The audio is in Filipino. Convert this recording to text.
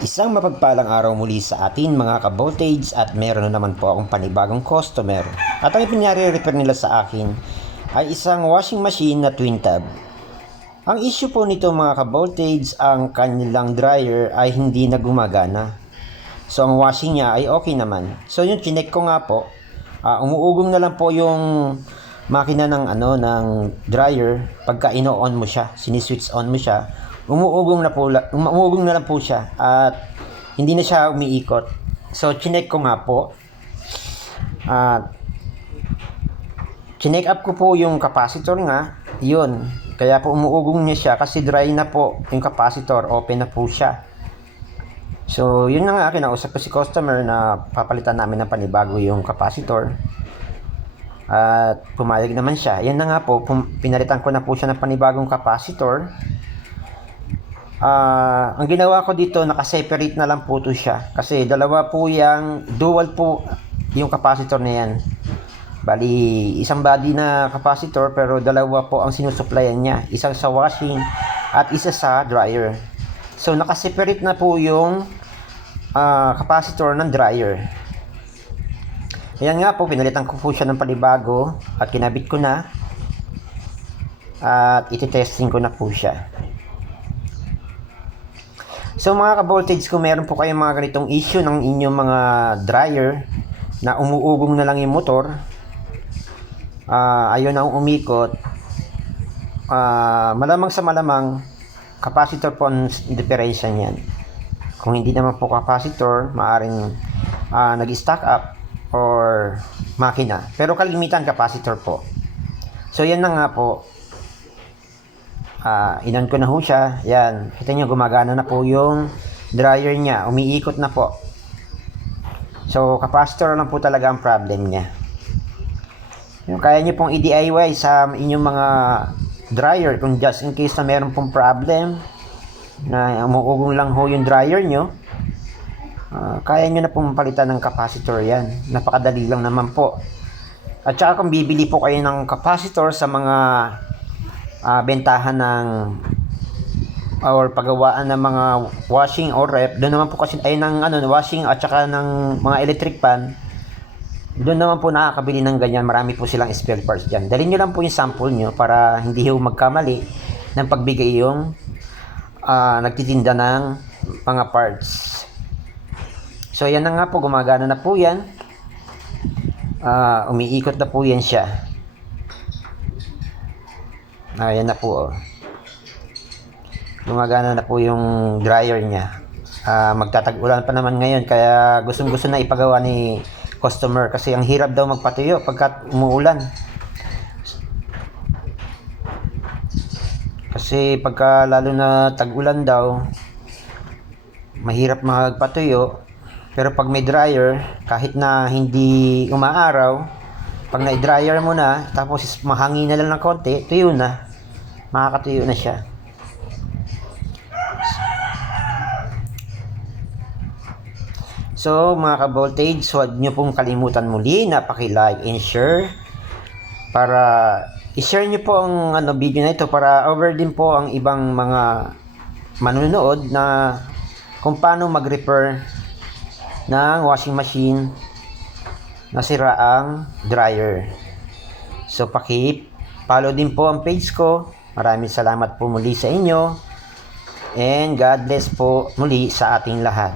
Isang mapagpalang araw muli sa atin mga ka-voltage at meron na naman po akong panibagong customer. At ang ipinare-repair nila sa akin ay isang washing machine na twin tab. Ang issue po nito mga ka-voltage, ang kanilang dryer ay hindi na gumagana. So ang washing niya ay okay naman. So yung chinek ko nga po, umuugong na lang po yung makina ng dryer pagka ino-on mo siya, siniswitch on mo siya. Umuugong na lang po siya at hindi na siya umiikot. So chinek ko nga po at chinek up ko po yung capacitor nga, yun, kaya po umuugong niya siya kasi dry na po yung capacitor, open na po siya. So yun na nga, kinausap ko si customer na papalitan namin ng panibago yung capacitor at pumayag naman siya. Yan na nga po, pinalitan ko na po siya ng panibagong capacitor. Ang ginawa ko dito, nakaseparate na lang po to siya kasi dalawa po yung dual po yung capacitor na yan. Bali, isang body na capacitor pero dalawa po ang sinusuplayan niya, isang sa washing at isa sa dryer. So nakaseparate na po yung capacitor ng dryer. Ayan nga po, pinalitan ko po siya ng panibago at kinabit ko na at ititesting ko na po siya. So mga ka-voltage, kung meron po kayong mga ganitong issue ng inyong mga dryer na umuugong na lang yung motor, ayaw na umikot, malamang sa malamang capacitor po ang differential yan. Kung hindi naman po capacitor, maaring nag-stack up or makina, pero kalimitan capacitor po. So yan na nga po, inan ko na ho siya. Yan, kita nyo gumagana na po yung dryer niya, umiikot na po. So capacitor lang po talaga ang problem niya. Yung kaya nyo pong i-DIY sa inyong mga dryer kung just in case na meron pong problem na umuugong lang ho yung dryer nyo. Kaya nyo na pong palitan ng capacitor yan. Napakadali lang naman po. At saka kung bibili po kayo ng capacitor sa mga bentahan ng or paggawaan ng mga washing or rep, doon naman po kasi ay ng washing at saka ng mga electric pan, doon naman po nakakabili ng ganyan. Marami po silang spare parts dyan. Dalhin nyo lang po yung sample nyo para hindi ho magkamali ng pagbigay yung nagtitinda ng mga parts. So yan na nga po, gumagana na po yan. Umiikot na po yan siya. Ayan na po, oh. Gumagana na po yung dryer niya. Magtatag-ulan pa naman ngayon, kaya gustong-gusto na ipagawa ni customer kasi ang hirap daw magpatuyo pagkat umuulan. Kasi pagka lalo na tag-ulan daw, mahirap magpatuyo. Pero pag may dryer, kahit na hindi umaaraw, pag na-dryer mo na, tapos mahangin na lang ng konti, tuyo na. Makakatuyo na siya. So mga ka-voltage, huwag nyo pong kalimutan muli na paki-like and share para i-share nyo po ang video na ito para over din po ang ibang mga manunood na kung paano mag-repair ng washing machine na sira ang dryer. So paki-follow din po ang page ko. Maraming salamat po muli sa inyo and God bless po muli sa ating lahat.